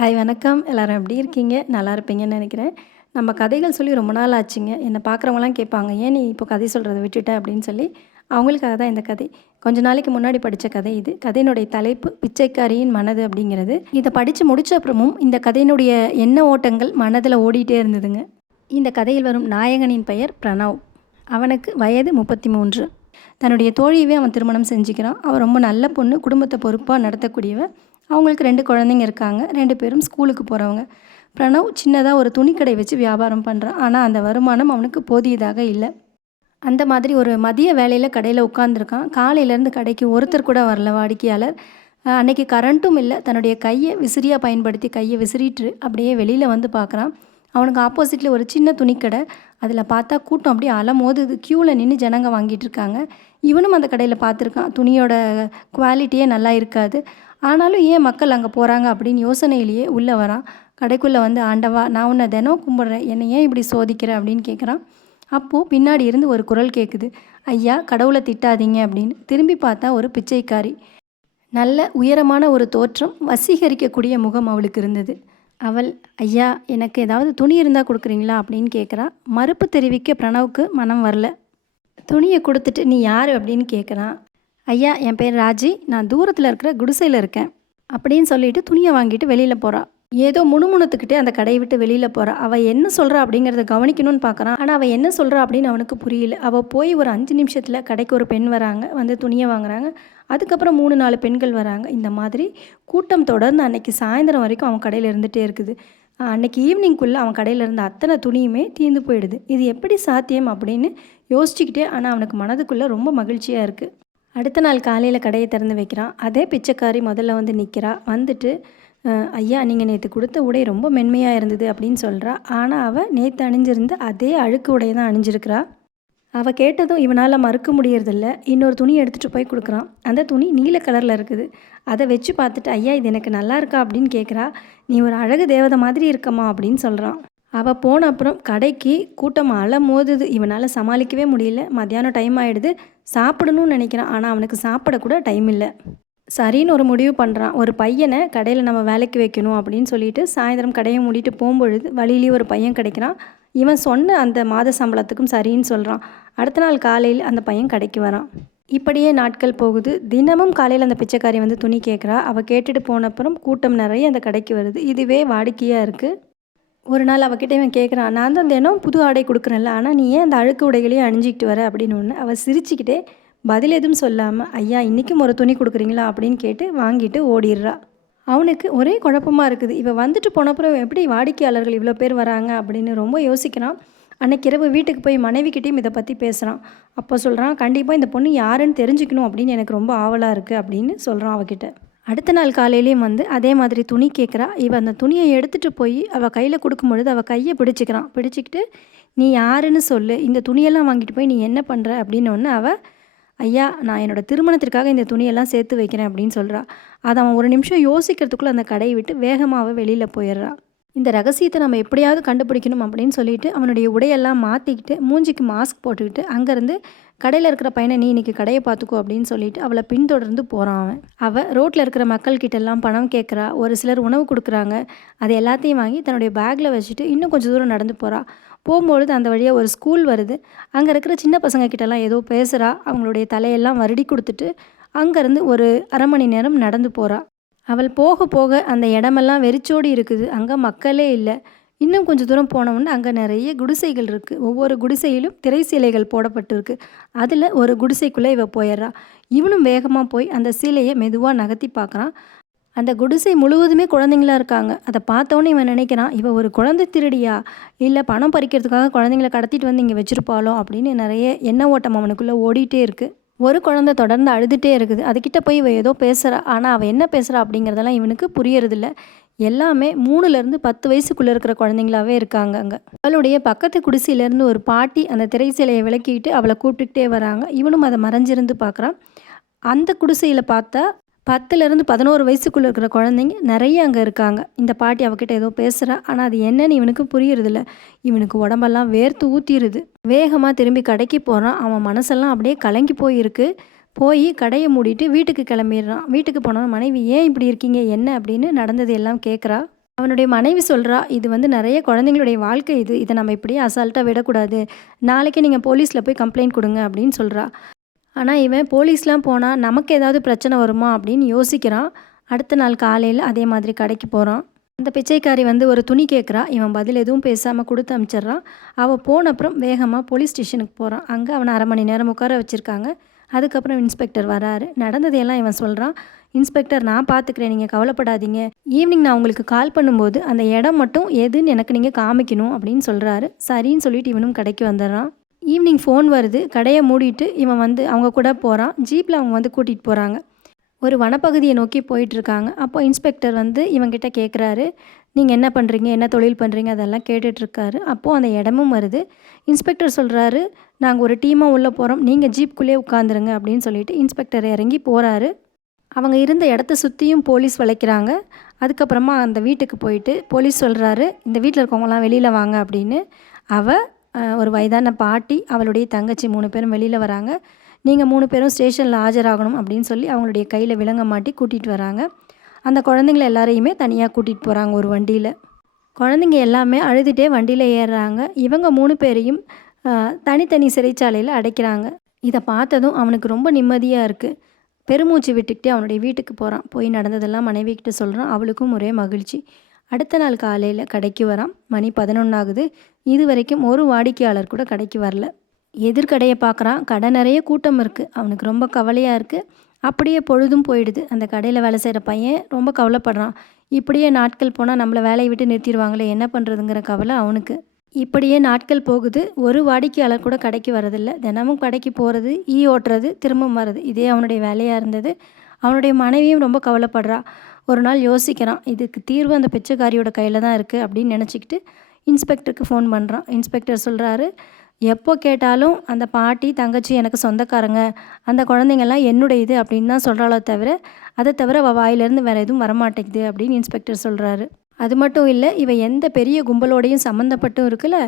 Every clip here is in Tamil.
ஹாய் வணக்கம். எல்லாரும் எப்படி இருக்கீங்க? நல்லா இருப்பீங்கன்னு நினைக்கிறேன். நம்ம கதைகள் சொல்லி ரொம்ப நாள் ஆச்சுங்க. என்னை பார்க்குறவங்களாம் கேட்பாங்க ஏன் நீ இப்போ கதை சொல்கிறத விட்டுட்ட? அப்படின்னு சொல்லி. அவங்களுக்காக தான் இந்த கதை. கொஞ்ச நாளைக்கு முன்னாடி படித்த கதை இது. கதையினுடைய தலைப்பு பிச்சைக்காரியின் மனது அப்படிங்கிறது. இதை படித்து முடித்த அப்புறமும் இந்த கதையினுடைய எண்ண ஓட்டங்கள் மனதில் ஓடிட்டே இருந்ததுங்க. இந்த கதையில் வரும் நாயகனின் பெயர் பிரணவ். அவனுக்கு வயது முப்பத்தி மூன்று தன்னுடைய தோழியவே அவன் திருமணம் செஞ்சுக்கிறான். அவன் ரொம்ப நல்ல பொண்ணு குடும்பத்தை பொறுப்பாக நடத்தக்கூடியவன். அவங்களுக்கு ரெண்டு குழந்தைங்க இருக்காங்க. ரெண்டு பேரும் ஸ்கூலுக்கு போகிறவங்க பிரணவ் சின்னதாக ஒரு துணிக்கடை வச்சு வியாபாரம் பண்ணுறான் ஆனால் அந்த வருமானம் அவனுக்கு போதியதாக இல்லை. அந்த மாதிரி ஒரு மதிய வேலையில் கடையில் உட்காந்துருக்கான் காலையிலேருந்து கடைக்கு ஒருத்தர் கூட வரல வாடிக்கையாளர். அன்னைக்கு கரண்ட்டும் இல்லை. தன்னுடைய கையை விசிறியாக பயன்படுத்தி கையை விசிறிட்டு அப்படியே வெளியில் வந்து பார்க்குறான் அவனுக்கு ஆப்போசிட்டில் ஒரு சின்ன துணிக்கடை. அதில் பார்த்தா கூட்டம் அப்படியே அலமோதுது. க்யூவில் நின்று ஜனங்க வாங்கிட்டு இருக்காங்க. இவனும் அந்த கடையில் பார்த்துருக்கான். துணியோட குவாலிட்டியே நல்லா இருக்காது. ஆனாலும் ஏன் மக்கள் அங்கே போகிறாங்க அப்படின்னு யோசனையிலேயே உள்ளே வரான். கடைக்குள்ளே வந்து ஆண்டவா நான் உன்னை தினம் கும்பிட்றேன். என்னை ஏன் இப்படி சோதிக்கிற? அப்படின்னு கேட்குறான் அப்போது பின்னாடி இருந்து ஒரு குரல் கேட்குது ஐயா கடவுளை திட்டாதீங்க அப்படின்னு. திரும்பி பார்த்தா ஒரு பிச்சைக்காரி. நல்ல உயரமான ஒரு தோற்றம் வசீகரிக்கக்கூடிய முகம் அவளுக்கு இருந்தது. அவள் ஐயா எனக்கு ஏதாவது துணி இருந்தால் கொடுக்குறீங்களா? அப்படின்னு கேட்குறா மறுப்பு தெரிவிக்க பிரணவுக்கு மனம் வரல. துணியை கொடுத்துட்டு நீ யார்? அப்படின்னு கேட்குறான் ஐயா என் பேர் ராஜி. நான் தூரத்தில் இருக்கிற குடிசையில் இருக்கேன். அப்படின்னு சொல்லிட்டு துணியை வாங்கிட்டு வெளியில் போகிறாள் ஏதோ முணுமுணுத்துக்கிட்டே அந்த கடையை விட்டு வெளியில் போகிறா அவள் என்ன சொல்கிறா அப்படிங்கிறத கவனிக்கணும்னு பார்க்குறான் ஆனால் அவள் என்ன சொல்கிறா அப்படின்னு அவனுக்கு புரியல. அவள் போய் ஒரு அஞ்சு நிமிஷத்தில் கடைக்கு ஒரு பெண் வராங்க. வந்து துணியை வாங்குறாங்க. அதுக்கப்புறம் மூணு நாலு பெண்கள் வராங்க. இந்த மாதிரி கூட்டம் தொடர்ந்து அன்னைக்கு சாயந்தரம் வரைக்கும் அவன் கடையில் இருந்துகிட்டே இருக்குது. அன்னைக்கு ஈவினிங்குள்ளே அவன் கடையில் இருந்த அத்தனை துணியுமே தீர்ந்து போயிடுது. இது எப்படி சாத்தியம் அப்படின்னு யோசிச்சுக்கிட்டே ஆனால் அவனுக்கு மனதுக்குள்ளே ரொம்ப மகிழ்ச்சியாக இருக்குது அடுத்த நாள் காலையில் கடையை திறந்து வைக்கிறான். அதே பிச்சைக்காரி முதல்ல வந்து நிற்கிறா வந்துட்டு ஐயா நீங்கள் நேற்று கொடுத்த உடை ரொம்ப மென்மையாக இருந்தது அப்படின்னு சொல்கிறா ஆனால் அவள் நேற்று அணிஞ்சிருந்து அதே அழுக்கு உடையை தான் அணிஞ்சிருக்கிறா. அவள் கேட்டதும் இவனால் மறுக்க முடியறதில்ல. இன்னொரு துணி எடுத்துகிட்டு போய் கொடுக்குறான். அந்த துணி நீல கலரில் இருக்குது. அதை வச்சு பார்த்துட்டு ஐயா இது எனக்கு நல்லா இருக்கா? அப்படின்னு கேட்குறா நீ ஒரு அழகு தேவதை மாதிரி இருக்கம்மா அப்படின்னு சொல்கிறான் அவள் போன அப்புறம் கடைக்கு கூட்டம் அலை மோதுது இவனால் சமாளிக்கவே முடியல. மத்தியானம் டைம் ஆகிடுது சாப்பிடணும்னு நினைக்கிறான். ஆனால் அவனுக்கு சாப்பிடக்கூட டைம் இல்லை. சரின்னு ஒரு முடிவு பண்ணுறான் ஒரு பையனை கடையில் நம்ம வேலைக்கு வைக்கணும் அப்படின்னு சொல்லிட்டு சாயந்தரம் கடையை மூடிட்டு போகும்பொழுது வழியிலேயே ஒரு பையன் கிடைக்கிறான். இவன் சொன்ன அந்த மாத சம்பளத்துக்கும் சரின்னு சொல்கிறான் அடுத்த நாள் காலையில் அந்த பையன் கடைக்கு வரான். இப்படியே நாட்கள் போகுது. தினமும் காலையில் அந்த பிச்சைக்காரி வந்து துணி கேட்குறா. அவள் கேட்டுட்டு போன அப்புறம் கூட்டம் நிறைய அந்த கடைக்கு வருது. இதுவே வாடிக்கையாக இருக்குது ஒரு நாள் அவகிட்ட இவன் கேட்குறான் நான் தான் தினம் புது ஆடை கொடுக்குறேன்ல ஆனால் நீ ஏன் அந்த அழுக்கு உடைகளையும் அணிஞ்சிக்கிட்டு வர? அப்படின்னு ஒன்று அவள் சிரிச்சுக்கிட்டே பதில் எதுவும் சொல்லாமல் ஐயா இன்றைக்கும் ஒரு துணி கொடுக்குறீங்களா? அப்படின்னு கேட்டு வாங்கிட்டு ஓடிடுறா. அவனுக்கு ஒரே குழப்பமா இருக்குது. இவன் வந்துட்டு போனப்புறம் எப்படி வாடிக்கையாளர்கள் இவ்வளோ பேர் வராங்க? அப்படின்னு ரொம்ப யோசிக்கிறான். அன்னைக்கு இரவு வீட்டுக்கு போய் மனைவிக்கிட்டேயும் இதை பற்றி பேசுகிறான் அப்போ சொல்கிறான் கண்டிப்பாக இந்த பொண்ணு யாருன்னு தெரிஞ்சுக்கணும் அப்படின்னு எனக்கு ரொம்ப ஆவலாக இருக்குது அப்படின்னு சொல்கிறான் அவகிட்ட. அடுத்த நாள் காலையிலையும் வந்து அதே மாதிரி துணி கேட்குறா இவ அந்த துணியை எடுத்துகிட்டு போய் அவள் கையில் கொடுக்கும்பொழுது அவள் கையை பிடிச்சிக்கிறான். பிடிச்சிக்கிட்டு நீ யாருன்னு சொல்லு. இந்த துணியெல்லாம் வாங்கிட்டு போய் நீ என்ன பண்ணுற அப்படின்னு ஒன்று அவள் ஐயா நான் என்னோட திருமணத்திற்காக இந்த துணியெல்லாம் சேர்த்து வைக்கிறேன் அப்படின்னு சொல்கிறா அதை அவன் ஒரு நிமிஷம் யோசிக்கிறதுக்குள்ளே அந்த கடையை விட்டு வேகமாக வெளியில் போயிடுறா. இந்த ரகசியத்தை நம்ம எப்படியாவது கண்டுபிடிக்கணும் அப்படின்னு சொல்லிட்டு அவனுடைய உடையெல்லாம் மாற்றிக்கிட்டு மூஞ்சிக்கு மாஸ்க் போட்டுக்கிட்டு அங்கேருந்து கடையில் இருக்கிற பையனை நீ இன்னைக்கு கடையை பார்த்துக்கோ அப்படின்னு சொல்லிட்டு அவளை பின்தொடர்ந்து போகிறான் அவன். அவள் ரோட்டில் இருக்கிற மக்கள்கிட்ட எல்லாம் பணம் கேட்குறா ஒரு சிலர் உணவு கொடுக்குறாங்க. அது எல்லாத்தையும் வாங்கி தன்னுடைய பேக்கில் வச்சுட்டு இன்னும் கொஞ்சம் தூரம் நடந்து போகிறா போகும்பொழுது அந்த வழியாக ஒரு ஸ்கூல் வருது. அங்கே இருக்கிற சின்ன பசங்க கிட்டலாம் ஏதோ பேசுகிறா அவங்களுடைய தலையெல்லாம் வருடி கொடுத்துட்டு அங்கேருந்து ஒரு அரை மணி நேரம் நடந்து போகிறா அவள் போக போக அந்த இடமெல்லாம் வெறிச்சோடி இருக்குது. அங்கே மக்களே இல்லை. இன்னும் கொஞ்சம் தூரம் போனவுடனே அங்கே நிறைய குடிசைகள் இருக்குது ஒவ்வொரு குடிசையிலும் திரை சீலைகள் போடப்பட்டிருக்கு. அதில் ஒரு குடிசைக்குள்ளே இவ போயிடுறா. இவனும் வேகமாக போய் அந்த சீலையை மெதுவாக நகர்த்தி பார்க்குறான். அந்த குடிசை முழுவதுமே குழந்தைங்களா இருக்காங்க. அதை பார்த்தோன்னே இவன் நினைக்கிறான் இவன் ஒரு குழந்தை திருடியா? இல்லை பணம் பறிக்கிறதுக்காக குழந்தைங்கள கடத்திட்டு வந்து இங்கே வச்சுருப்பாளோ? அப்படின்னு நிறைய எண்ண ஓட்டம் அவனுக்குள்ளே ஓடிட்டே இருக்குது ஒரு குழந்தை தொடர்ந்து அழுதுகிட்டே இருக்குது. அதுக்கிட்ட போய் இவ ஏதோ பேசுகிறா ஆனால் அவள் என்ன பேசுகிறா அப்படிங்கிறதெல்லாம் இவனுக்கு புரியறதில்ல. எல்லாமே மூணுலேருந்து பத்து வயசுக்குள்ளே இருக்கிற குழந்தைங்களாவே இருக்காங்க அங்கே. அவளுடைய பக்கத்து குடிசையிலேருந்து ஒரு பாட்டி அந்த திரை விளக்கிட்டு அவளை கூப்பிட்டுக்கிட்டே வராங்க. இவனும் அதை மறைஞ்சிருந்து பார்க்குறான். அந்த குடிசையில் பார்த்தா பத்துலேருந்து பதினோரு வயசுக்குள்ளே இருக்கிற குழந்தைங்க நிறைய அங்கே இருக்காங்க. இந்த பாட்டி அவகிட்ட ஏதோ பேசுகிறா ஆனால் அது என்னன்னு இவனுக்கு புரியறதில்ல. இவனுக்கு உடம்பெல்லாம் வேர்த்து ஊற்றிடுது வேகமாக திரும்பி கடைக்கு போகிறான் அவன் மனசெல்லாம் அப்படியே கலங்கி போயிருக்கு. போய் கடையை மூடிட்டு வீட்டுக்கு கிளம்பிடுறான். வீட்டுக்கு போனவன் மனைவி ஏன் இப்படி இருக்கீங்க? என்ன? அப்படின்னு நடந்தது எல்லாம் கேட்குறா அவனுடைய மனைவி சொல்கிறா இது வந்து நிறைய குழந்தைங்களுடைய வாழ்க்கை இது. இதை நம்ம இப்படியே அசால்ட்டாக விடக்கூடாது. நாளைக்கு நீங்கள் போலீஸில் போய் கம்ப்ளைண்ட் கொடுங்க அப்படின்னு சொல்கிறா ஆனால் இவன் போலீஸ்லாம் போனால் நமக்கு ஏதாவது பிரச்சனை வருமா அப்படின்னு யோசிக்கிறான். அடுத்த நாள் காலையில் அதே மாதிரி கடைக்கு போகிறான் அந்த பிச்சைக்காரி வந்து ஒரு துணி கேட்குறா இவன் பதில் எதுவும் பேசாமல் கொடுத்து அனுப்பிச்சிட்றான் அவள் போன அப்புறம் வேகமாக போலீஸ் ஸ்டேஷனுக்கு போகிறான் அங்கே அவனை அரை மணி நேரம் உட்கார வச்சுருக்காங்க. அதுக்கப்புறம் இன்ஸ்பெக்டர் வராரு. நடந்ததையெல்லாம் இவன் சொல்கிறான் இன்ஸ்பெக்டர் நான் பார்த்துக்கிறேன் நீங்கள் கவலைப்படாதீங்க. ஈவினிங் நான் உங்களுக்கு கால் பண்ணும்போது அந்த இடம் மட்டும் எதுன்னு எனக்கு நீங்கள் காமிக்கணும் அப்படின்னு சொல்கிறாரு சரின்னு சொல்லிட்டு இவனும் கடைக்கு வந்துடுறான். ஈவினிங் ஃபோன் வருது கடையை மூடிட்டு இவன் வந்து அவங்க கூட போகிறான் ஜீப்பில் அவங்க வந்து கூட்டிகிட்டு போகிறாங்க ஒரு வனப்பகுதியை நோக்கி போயிட்டுருக்காங்க. அப்போ இன்ஸ்பெக்டர் வந்து இவங்கிட்ட கேட்குறாரு நீங்கள் என்ன பண்ணுறீங்க என்ன தொழில் பண்ணுறீங்க அதெல்லாம் கேட்டுட்ருக்காரு அப்போது அந்த இடமும் வருது. இன்ஸ்பெக்டர் சொல்கிறாரு நாங்கள் ஒரு டீமாக உள்ளே போகிறோம் நீங்கள் ஜீப்குள்ளே உட்காந்துருங்க அப்படின்னு சொல்லிட்டு இன்ஸ்பெக்டர் இறங்கி போகிறாரு அவங்க இருந்த இடத்த சுற்றியும் போலீஸ் வளைக்கிறாங்க. அதுக்கப்புறமா அந்த வீட்டுக்கு போயிட்டு போலீஸ் சொல்கிறாரு இந்த வீட்டில் இருக்கவங்களாம் வெளியில் வாங்க அப்படின்னு. அவள் ஒரு வயதான பாட்டி அவளுடைய தங்கச்சி மூணு பேரும் வெளியில் வராங்க. நீங்கள் மூணு பேரும் ஸ்டேஷனில் ஆஜராகணும் அப்படின்னு சொல்லி அவங்களுடைய கையில் விலங்க மாட்டி கூட்டிகிட்டு வராங்க. அந்த குழந்தைங்கள எல்லாரையுமே தனியாக கூட்டிகிட்டு போகிறாங்க ஒரு வண்டியில். குழந்தைங்க எல்லாமே அழுதுகிட்டே வண்டியில் ஏறுறாங்க. இவங்க மூணு பேரையும் தனித்தனி சிறைச்சாலையில் அடைக்கிறாங்க. இதை பார்த்ததும் அவனுக்கு ரொம்ப நிம்மதியாக இருக்குது பெருமூச்சு விட்டுக்கிட்டே அவனுடைய வீட்டுக்கு போகிறான் போய் நடந்ததெல்லாம் மனைவி கிட்ட சொல்கிறான் அவளுக்கும் ஒரே மகிழ்ச்சி. அடுத்த நாள் காலையில் கடைக்கு வரான் மணி பதினொன்றாகுது இது வரைக்கும் ஒரு வாடிக்கையாளர் கூட கடைக்கு வரல. எதிர்கடையை பார்க்குறான். கடை நிறைய கூட்டம் இருக்குது அவனுக்கு ரொம்ப கவலையாக இருக்குது அப்படியே பொழுதும் போயிடுது. அந்த கடையில் வேலை செய்கிற பையன் ரொம்ப கவலைப்படுறான். இப்படியே நாட்கள் போனால் நம்மளை வேலையை விட்டு நிறுத்திடுவாங்களே என்ன பண்ணுறதுங்கிற கவலை அவனுக்கு. இப்படியே நாட்கள் போகுது. ஒரு வாடிக்கையாளர் கூட கடைக்கு வரதில்லை. தினமும் கடைக்கு போகிறது ஈ ஓட்டுறது திரும்பவும் வர்றது. இதே அவனுடைய வேலையாக இருந்தது. அவனுடைய மனைவியும் ரொம்ப கவலைப்படுறா. ஒரு நாள் யோசிக்கிறான் இதுக்கு தீர்வு அந்த பிச்சைக்காரியோட கையில் தான் இருக்குது அப்படின்னு நினச்சிக்கிட்டு இன்ஸ்பெக்டருக்கு ஃபோன் பண்ணுறான் இன்ஸ்பெக்டர் சொல்கிறாரு எப்போ கேட்டாலும் அந்த பாட்டி தங்கச்சி எனக்கு சொந்தக்காரங்க அந்த குழந்தைங்கள்லாம் என்னுடைய இது அப்படின்னு தான் சொல்கிறாளோ தவிர அதை தவிர அவள் வாயிலேருந்து வேறு எதுவும் வரமாட்டேங்குது அப்படின்னு இன்ஸ்பெக்டர் சொல்கிறாரு அது மட்டும் இல்லை இவ எந்த பெரிய கும்பலோடையும் சம்மந்தப்பட்டும் இருக்குல்ல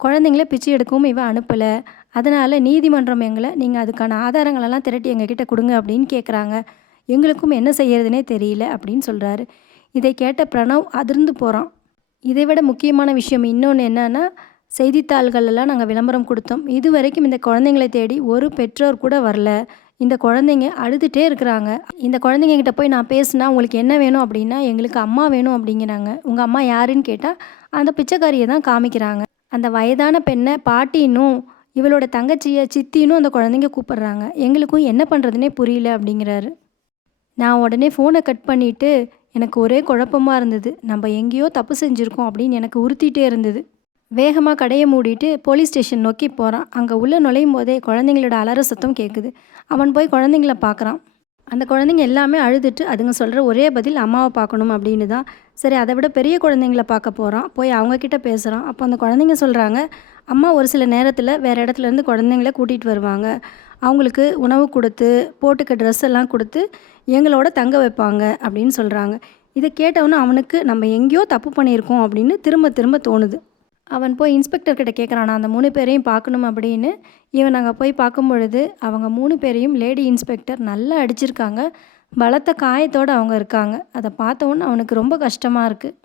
குழந்தைங்கள பிச்சை எடுக்கவும் இவன் அனுப்பலை. அதனால் நீதிமன்றம் எங்களை நீங்கள் அதுக்கான ஆதாரங்களெல்லாம் திரட்டி எங்ககிட்ட கொடுங்க அப்படின்னு கேட்குறாங்க எங்களுக்கும் என்ன செய்யறதுனே தெரியல அப்படின்னு சொல்கிறாரு இதை கேட்ட பிரணவ் அதிர்ந்து போகிறான் இதை விட முக்கியமான விஷயம் இன்னொன்று என்னன்னா செய்தித்தாள்களெல்லாம் நாங்கள் விளம்பரம் கொடுத்தோம். இது வரைக்கும் இந்த குழந்தைங்களை தேடி ஒரு பெற்றோர் கூட வரல. இந்த குழந்தைங்க அழுதுகிட்டே இருக்கிறாங்க. இந்த குழந்தைங்க கிட்ட போய் நான் பேசுனா உங்களுக்கு என்ன வேணும் அப்படின்னா எங்களுக்கு அம்மா வேணும் அப்படிங்கிறாங்க. உங்கள் அம்மா யாருன்னு கேட்டால் அந்த பிச்சைக்காரியை தான் காமிக்கிறாங்க. அந்த வயதான பெண்ணை பாட்டினும் இவளோட தங்கச்சியை சித்தினும் அந்த குழந்தைங்க கூப்பிடுறாங்க. எங்களுக்கும் என்ன பண்ணுறதுனே புரியல அப்படிங்கிறாரு. நான் உடனே ஃபோனை கட் பண்ணிவிட்டு எனக்கு ஒரே குழப்பமாக இருந்தது. நம்ம எங்கேயோ தப்பு செஞ்சுருக்கோம் அப்படின்னு எனக்கு உறுத்திட்டே இருந்தது. வேகமாக கடையை மூடிட்டு போலீஸ் ஸ்டேஷன் நோக்கி போகிறான் அங்கே உள்ளே நுழையும் போதே குழந்தைங்களோட அலற சத்தம் கேட்குது அவன் போய் குழந்தைங்கள பார்க்குறான் அந்த குழந்தைங்க எல்லாமே அழுதுட்டு அதுங்க சொல்கிற ஒரே பதில் அம்மாவை பார்க்கணும் அப்படின்னு தான். சரி அதை விட பெரிய குழந்தைங்கள பார்க்க போகிறான் போய் அவங்கக்கிட்ட பேசுகிறான் அப்போ அந்த குழந்தைங்க சொல்கிறாங்க அம்மா ஒரு சில நேரத்தில் வேறு இடத்துலேருந்து குழந்தைங்கள கூட்டிகிட்டு வருவாங்க. அவங்களுக்கு உணவு கொடுத்து போட்டுக்க ட்ரெஸ் எல்லாம் கொடுத்து எங்களோட தங்க வைப்பாங்க அப்படின்னு சொல்கிறாங்க இதை கேட்டவொன்னே அவனுக்கு நம்ம எங்கேயோ தப்பு பண்ணியிருக்கோம் அப்படின்னு திரும்ப திரும்ப தோணுது. அவன் போய் இன்ஸ்பெக்டர் கிட்ட கேட்குறான் அந்த மூணு பேரையும் பார்க்கணும் அப்படின்னு. இவன் அங்கே போய் பார்க்கும் பொழுது அவங்க மூணு பேரையும் லேடி இன்ஸ்பெக்டர் நல்லா அடிச்சிருக்காங்க. பலத்த காயத்தோடு அவங்க இருக்காங்க. அதை பார்த்த உடனே அவனுக்கு ரொம்ப கஷ்டமாக இருக்குது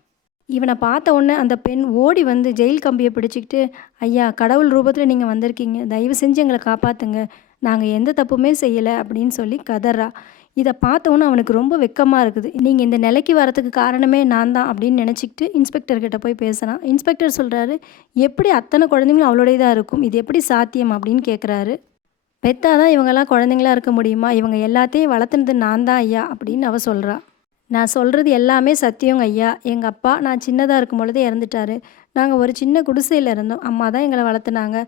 இவனை பார்த்த உடனே அந்த பெண் ஓடி வந்து ஜெயில் கம்பியை பிடிச்சிக்கிட்டு ஐயா கடவுள் ரூபத்தில் நீங்கள் வந்திருக்கீங்க. தயவு செஞ்சு எங்களை காப்பாற்றுங்க நாங்கள் எந்த தப்புமே செய்யலை அப்படின்னு சொல்லி கதறா. இதை பார்த்த அவனுக்கு ரொம்ப வெக்கமாக இருக்குது. நீங்கள் இந்த நிலைக்கு வரத்துக்கு காரணமே நான் தான் அப்படின்னு நினச்சிக்கிட்டு இன்ஸ்பெக்டர்கிட்ட போய் பேசுகிறான் இன்ஸ்பெக்டர் சொல்கிறாரு எப்படி அத்தனை குழந்தைங்களும் அவளோடையதாக இருக்கும்? இது எப்படி சாத்தியம்? அப்படின்னு கேட்குறாரு பெத்தாதான் இவங்கெல்லாம் குழந்தைங்களா இருக்க முடியுமா? இவங்க எல்லாத்தையும் வளர்த்துனது நான் தான் ஐயா அப்படின்னு அவ சொல்கிறா நான் சொல்கிறது எல்லாமே சத்தியங்க ஐயா. எங்கள் அப்பா நான் சின்னதாக இருக்கும் பொழுது இறந்துட்டாரு. நாங்கள் ஒரு சின்ன குடிசையில் இருந்தோம். அம்மா தான் எங்களை வளர்த்துனாங்க.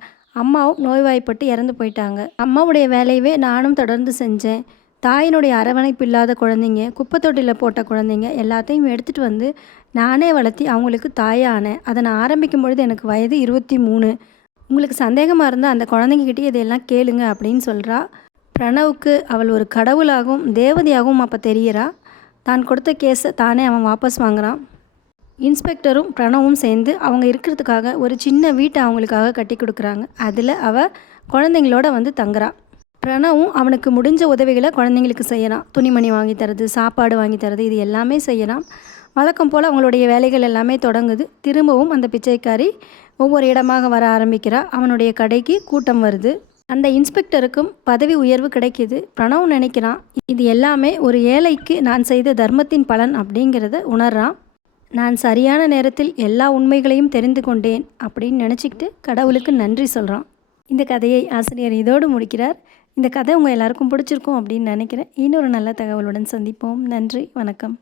அம்மாவும் நோய்வாய்ப்பட்டு இறந்து போயிட்டாங்க. அம்மாவுடைய வேலையவே நானும் தொடர்ந்து செஞ்சேன். தாயினுடைய அரவணைப்பு இல்லாத குழந்தைங்க குப்பை தொட்டியில் போட்ட குழந்தைங்க எல்லாத்தையும் எடுத்துகிட்டு வந்து நானே வளர்த்தி அவங்களுக்கு தாயானேன். அதை நான் ஆரம்பிக்கும் பொழுது எனக்கு வயது இருபத்தி மூணு. உங்களுக்கு சந்தேகமாக இருந்தால் அந்த குழந்தைங்ககிட்டே இதையெல்லாம் கேளுங்க அப்படின்னு சொல்கிறா பிரணவுக்கு அவள் ஒரு கடவுளாகவும் தேவதையாகவும் அப்போ தெரிகிறா தான் கொடுத்த கேஸை தானே அவன் வாபஸ் வாங்குறான். இன்ஸ்பெக்டரும் பிரணவும் சேர்ந்து அவங்க இருக்கிறதுக்காக ஒரு சின்ன வீட்டை அவங்களுக்காக கட்டி கொடுக்குறாங்க. அதில் அவள் குழந்தைங்களோட வந்து தங்குறா. பிரணவும் அவனுக்கு முடிஞ்ச உதவிகளை குழந்தைங்களுக்கு செய்யறான். துணிமணி வாங்கி தரது சாப்பாடு வாங்கி தரது இது எல்லாமே செய்யறான். வழக்கம் போல் அவங்களுடைய வேலைகள் எல்லாமே தொடங்குது. திரும்பவும் அந்த பிச்சைக்காரி ஒவ்வொரு இடமாக வர ஆரம்பிக்கிறா. அவனுடைய கடைக்கு கூட்டம் வருது. அந்த இன்ஸ்பெக்டருக்கும் பதவி உயர்வு கிடைக்கிது. பிரணவ் நினைக்கிறான் இது எல்லாமே ஒரு ஏழைக்கு நான் செய்த தர்மத்தின் பலன் அப்படிங்கிறத உணர்றான். நான் சரியான நேரத்தில் எல்லா உண்மைகளையும் தெரிந்து கொண்டேன் அப்படின்னு நினச்சிக்கிட்டு கடவுளுக்கு நன்றி சொல்கிறான் இந்த கதையை ஆசிரியர் இதோடு முடிக்கிறார். இந்த கதை உங்கள் எல்லாருக்கும் பிடிச்சிருக்கும் அப்படின்னு நினைக்கிறேன். இன்னொரு நல்ல தகவலுடன் சந்திப்போம். நன்றி வணக்கம்.